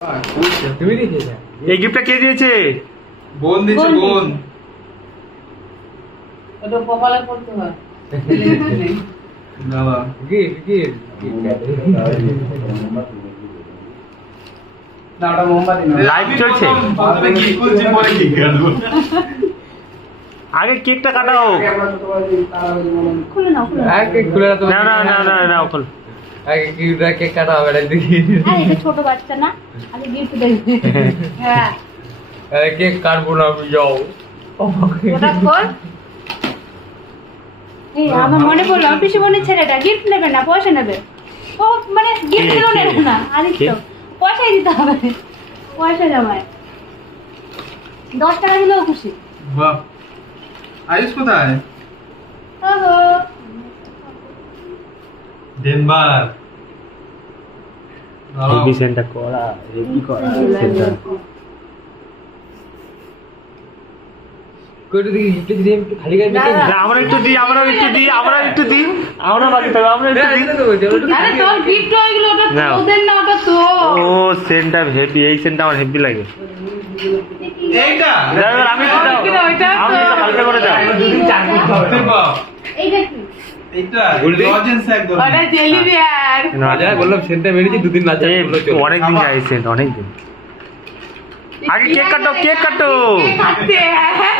এই গিফটটা কে দিয়েছে? বোন দিয়েছে, বোন। ওটা কপালে পড়তে হয়। বাবা না ওটা মোমবাতি না। লাইভ চলছে। প্রথমে কি খুলছি পরে কি কাটবো। আগে কেকটা কাটাও। আমরা ছোটবেলায় তারা বলেন খুলে নাও, খুলে নাও। আগে খুলে তো না না না না না ওখান আগে কিউটা কেক কাটা হবে না দেখি। আরে এটা ছোট বাচ্চা না, আগে গিফট দেবে। হ্যাঁ, আরে কেক কাটবো না আমি যাও। ওটা কর। এই আমার মনে পড়লো, আমার পিসি বোনের ছেলেটা গিফট নেবে না, পয়সা নেবে। ও মানে গিফট গুলো নেবে না, আদিত্য পয়সাই দিতে হবে, পয়সা জমায়। 10 টাকা দিলেও খুশি। বাহ, আয়ুষ কোথায়? ওহো, ডেনভার। হেভি সেন্টার করা, হেভি করা সেন্টার। কইটা দেখি গিফট দিই একটু খালি গায়ে না, মেখে। না আমরা একটু দিই, আমরা একটু দিই, আমরা একটু দিই, আমরা বাকি থাকবো, আমরা একটু দিই। আরে তোর গিফট হয়ে গেল, ওটা নাও। ওদের না, ওটা তো। ও সেন্টার হেভি, এই সেন্টার আমার হেভি লাগে। এইটা দাও, আমি একটু দাও, কি না, ওইটা তো। আমি একটু হালকা করে দাও। দুদিন চার দিন হবে। বাহ, এইটা কি? এইটা গোল্ডি? লজেন্স একদম। ওটা জেলি বিয়ার। আজ বললাম সেন্টার বেরিয়েছি দুদিন না চাই বললো চলো। অনেক দিন যায় সেন্ট, অনেক দিন। আগে কেক কাটো, কেক কাটো। কাটতে, হ্যাঁ।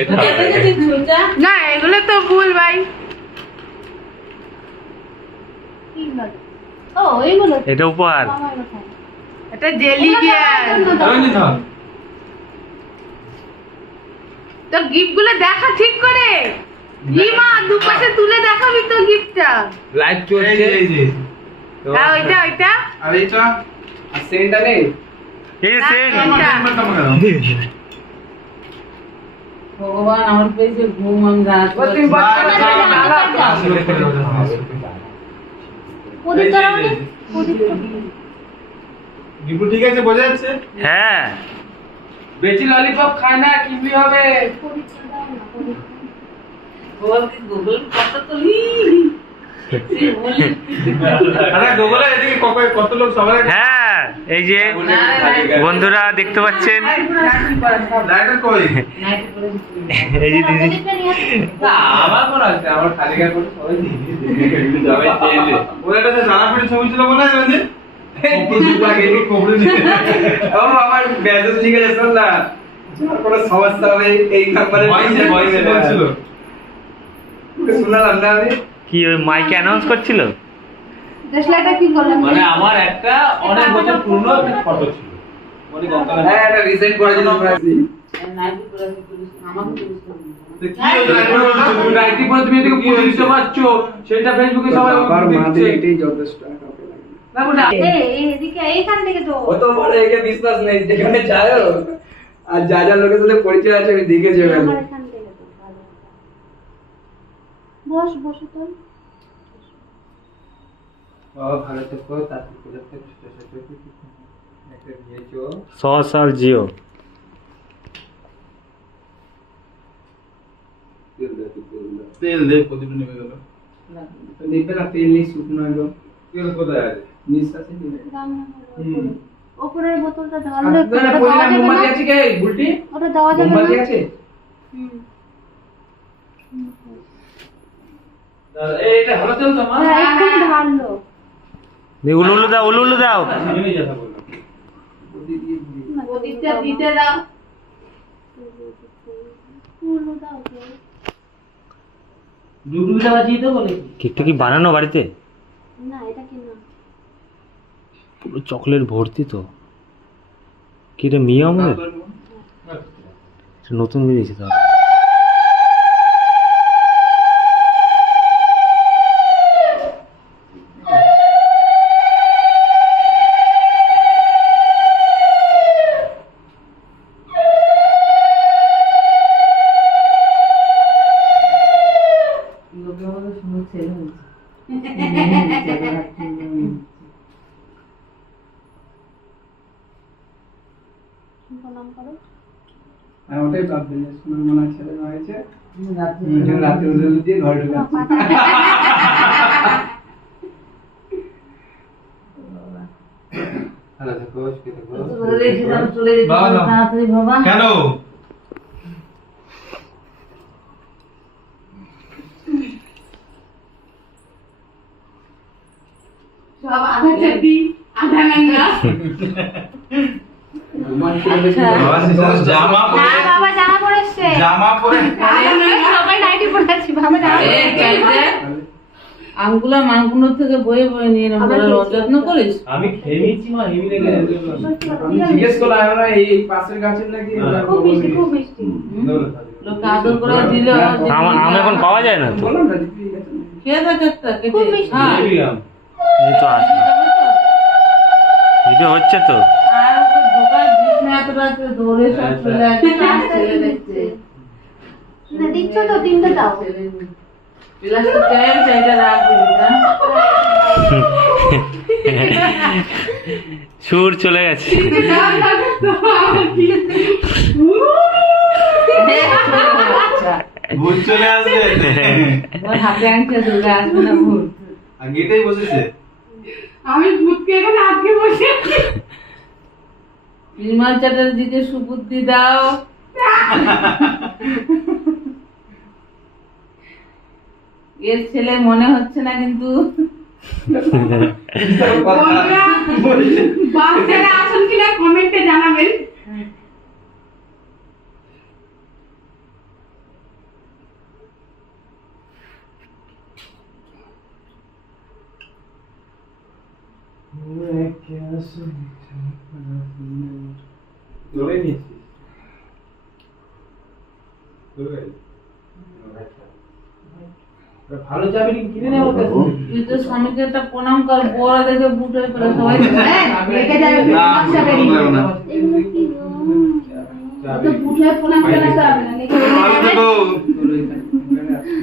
এটা না এগুলো তো ভুল ভাই। ও এইগুলো এটা উপহার। এটা জেলি বিয়ার। রঞ্জিত হল। তো গিফট গুলো দেখা ঠিক করে, ইমা দুপাশে তুলে দেখাবি তো গিফটটা। লাইভ এই চলছে। যে, এই যে। হ্যাঁ ওইটা ওইটা। আর এইটা আর সেন্টার নেই। এই যে সেন্ট। আমার ডেনভারটা আমাকে দাও। ভগবান আমার পেয়েছে ঘুম, আমি রাত ও তুমি বাচ্চা না, না, না, না, না, না, না, না। প্রদীপ এই যে, জ্বালাও এই নি? যে। প্রদীপ দীপু ঠিক আছে, বোঝা যাচ্ছে? হ্যাঁ বেশি ললিপপ খায় না কিমি হবে। জ্বালাও না, প্রদীপ। আরে গুগলে এদিকে কত লোক সবাই হ্যাঁ, এই যে বন্ধুরা দেখতে পাচ্ছেন, লাইটার কই? এই যে দিদি। প্রদীপটা নিয়ে আসো। না আমার মনে আছে আমার খালি গায়ে করে সবাই সবাই চেয়ে ওর একটা যে জানা পড়ে ছবি ছিল মনে হয় রঞ্জিত? কোবরে নিয়ে। ও আমার মেসেজ লিখে যাচ্ছেন না যার কোনো সমস্যা হবে এই নাম্বারে ভয়েসে বলছিল। শুনলাম না আমি কি ওই মাইকে অ্যানাউন্স করছিল? দেশলাইটা কি করলাম? মানে আমার একটা অনেক বছর পুরনো একটা ফটো ছিল মানে গতকাল হ্যাঁ এটা রিসেন্ট করার জন্য আমরা আছি তো কি হলো লাইটার বলতো? তুমি 90% তুমি এদিকে পুরো দিতে পারছো সেটা ফেসবুকে সবাই আবার মা দেখছে। দিয়ে এটাই যথেষ্ট আর কাউকে লাগে না। না বলে এদিকে এইখান থেকে তো ও তো বলে একে বিশ্বাস নেই যেখানে যায় আর যা যা লোকের সাথে পরিচয় আছে আমি দেখেছি ওখানে আমার এখান থেকে তো ভালো। বস বসো তো। বাবা ভালো থেকো তারপর কোথা থেকে ছোট ছোট একটা নিয়েছো 100 সাল জিও। তেল দে, প্রদীপ নেমে গেল। দেখবে না তেল নেই শুকনো একদম তেল কোথায় আছে? নিঃশ্বাসে নেবে রান্না করো, হুম। ওপরের বোতলটা ঢাললে না না ওটা দেওয়া যাবে মোমবাতি না? আছে কে বুলটি ওটা দেওয়া যাবে মোমবাতি না? আছে হুম। এইটা ভালো তেল তো মা হ্যাঁ, এক্ষুনি ঢাললো। উলু উলু দাও, উলু উলু দাও। সেজন্যই কথা বললাম বুদ্ধি দিয়ে দিয়ে প্রদীপটা দিতে দাও। উলু দাও তো। ডুবডুবিটা বাজিয়ে দেবো নাকি কেকটা কি বানানো বাড়িতে? না এটা কি না? পুরো চকলেট ভর্তি তো। কি রে মিয়া আমাদের? এটা নতুন বেরিয়েছে তো। লোকে আমাদের সুন্দর ছেলে হয়েছে। প্রণাম করো। আর ওটাই ভাববে যে সোনার মনে হয় ছেলে হয়েছে রাতে উঠে দিয়ে ঘরে ঢুকাচ্ছে ভালো থেকো। বাবা দাও। কেন সব আধা চাপি আধা নাঙ্গা বাবা সিস্টার জামা না পরে বাবা জামা পরে এসছে জামা পরে সবাই নাইটি পরে আছি বাবা জামা পরে এসছে। আমগুলো মানকুনোর থেকে বয়ে বয়ে নিয়ে এরকম করে যত্ন করিস। আমি খেয়ে নিয়েছি মা হেভি লেগে সত্যি কথা, আমি ঠিক আছে? জিজ্ঞেস করলাম আমরা এই পাশের গাছের নাকি খুব মিষ্টি খুব মিষ্টি লোক আদর করে দিলে আম এখন পাওয়া যায় না তো। বললাম না দিদি গেছে না। খেয়ে দেখ একটা কেটে। খুব মিষ্টি। হ্যাঁ। এই তো আছে, ভিডিও হচ্ছে তো। আর ওকে ঢোকায় দিস না, এত রাতে দৌড়ে সব চলে আসে, ছেলে দেখছে। না দিচ্ছ তো তিনটে দাও প্লাস্টিক চাইটা রাখবি না। সুর চলে গেছে। ভূত চলে আসবে ওর হাতে আনছে দুর্গা আসবে না ভুল। আর গেটেই বসেছে আমি ভূতকে এখানে আটকে বসে আছি নির্মল চ্যাটার্জিকে সুবুদ্ধি দাও। এর ছেলে মনে হচ্ছে না কিন্তু। বাচ্চারা আসুন কিনা কমেন্টে জানাবেন ধরে নিয়েছি ভালো চাবি কিনে নেবো তুই তো স্বামীকে একটা প্রণাম কর, বড় দেখে বুট হয়ে পড়ে সবাই রেখে যাবে না, বাচ্চা বেরিয়ে বলবো না। এগুলো কি গো? ও তো বুঝে প্রণাম করে না হবে না রেখে ভালো যাবে থেকো।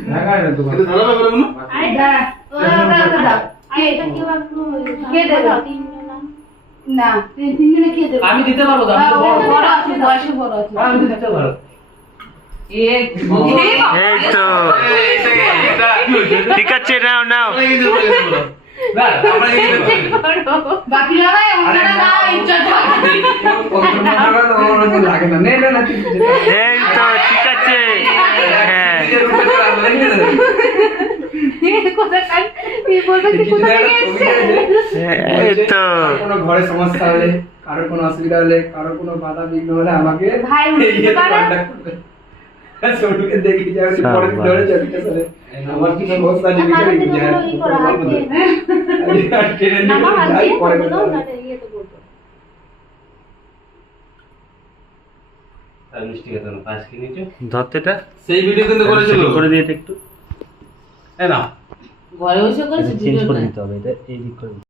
ঢাকা না দোকান এটা ধরা যাবে না? আরে দাঁড়া ওটা দাও আরে এটা কি বাবু কে দেবে না তিনজনে কে দেবে আমি দিতে পারবো তো, আমি তো বড়। বড় আছে বয়সে বড় আছে আমি তো দিতে পারবো। এই এই তো এটা ঠিক আছে, নাও নাও। না, আমরা এগিয়ে দেবো। বাকি সবাই ওনারা না ইজ্জত থাকে লাগে না নে না না ঠিক আছে। এই তো ঠিক আছে। হ্যাঁ, নিজের রূপে চলে আসবে, দেখে নেবে। কোথায় তুই বলবে তুই কোথা থেকে এসেছিস এই তো কোনো ঘরে সমস্যা হলে, কারো কোনো অসুবিধা হলে, কারো কোনো বাধা বিঘ্ন হলে আমাকে ভাই উঠে এই পারে? contact করবে। ছোটকে দেখি যে আমি পরে সাবাস। ধরে চলতে চলে আমার কি সমস্যা আছে আমাদের বিকেলে তো যায় কোনো ই করা হাত দিয়ে ট্রেনে নামা হাত যাই দিয়ে পরে বলবো কথা না হবে। ইয়েতে বলবো আর মিষ্টি খেতে না, পাঁচ কিনে নিচ্ছ? ধরতেটা সেই ভিডিও কিন্তু করেছিল করে দিয়ে এটা একটু এই নাও। ঘরে বসে করেছি চেঞ্জ ভিডিও করে না। দিতে হবে, এটা এই দিক করে দিতে হবে।